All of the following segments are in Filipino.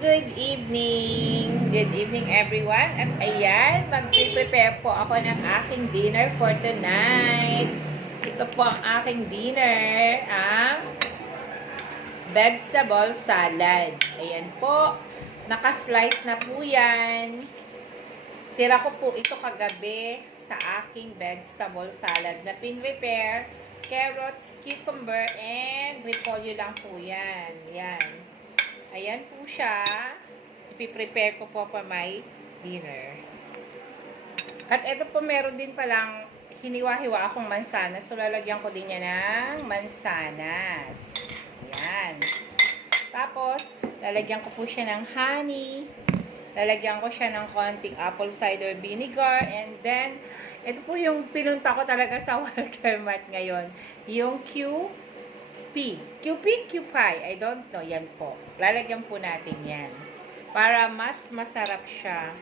Good evening! Good evening everyone! At ayan, mag-prepare po ako ng aking dinner for tonight. Ito po ang aking dinner, ang vegetable salad. Ayan po, nakaslice na po yan. Tira ko po ito kagabi sa aking vegetable salad na pin-prepare. Carrots, cucumber, and repolyo lang po yan. Yan. Ayan po siya. Ipiprepare ko po for my dinner. At ito po meron din palang hiniwa-hiwa akong mansanas. So, lalagyan ko din yan ng mansanas. Ayan. Tapos, lalagyan ko po siya ng honey. Lalagyan ko siya ng konting apple cider vinegar. And then, ito po yung pinunta ko talaga sa Walter Mart ngayon. Yung QP, I don't know, yan po. Lalagyan po natin yan. Para mas masarap siya.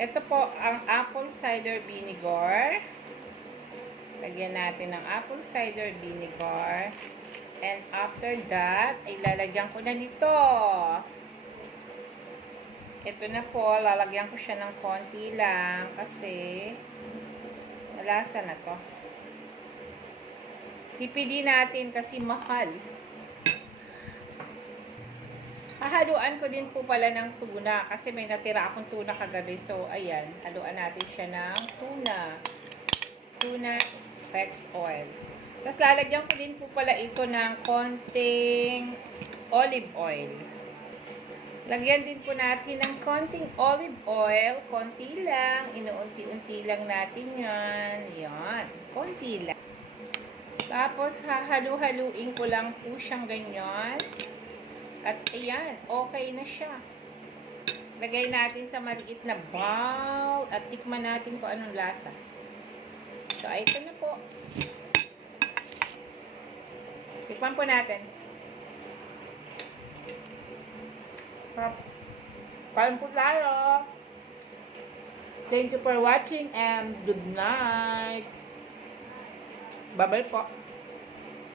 Ito po ang apple cider vinegar. Lagyan natin ng apple cider vinegar. And after that, ay lalagyan ko na nito. Ito na po, lalagyan ko siya ng konti lang kasi malasa na to. Tipidi natin kasi mahal. Hahaluan ko din po pala ng tuna kasi may natira akong tuna kagabi. So, ayan, haluan natin siya ng tuna. Tuna Rex oil. Tapos lalagyan ko din po pala ito ng konting olive oil. Lagyan din po natin ng konting olive oil. Konti lang. Inuunti-unti lang natin yan. Yan. Konti lang. Tapos, hahalu-haluin ko lang po siyang ganyan. At ayan. Okay na siya. Lagay natin sa maliit na bowl. At tikman natin kung anong lasa. So, ito na po. Tikman po natin. Kain po tayo. Thank you for watching and good night. Bye-bye po.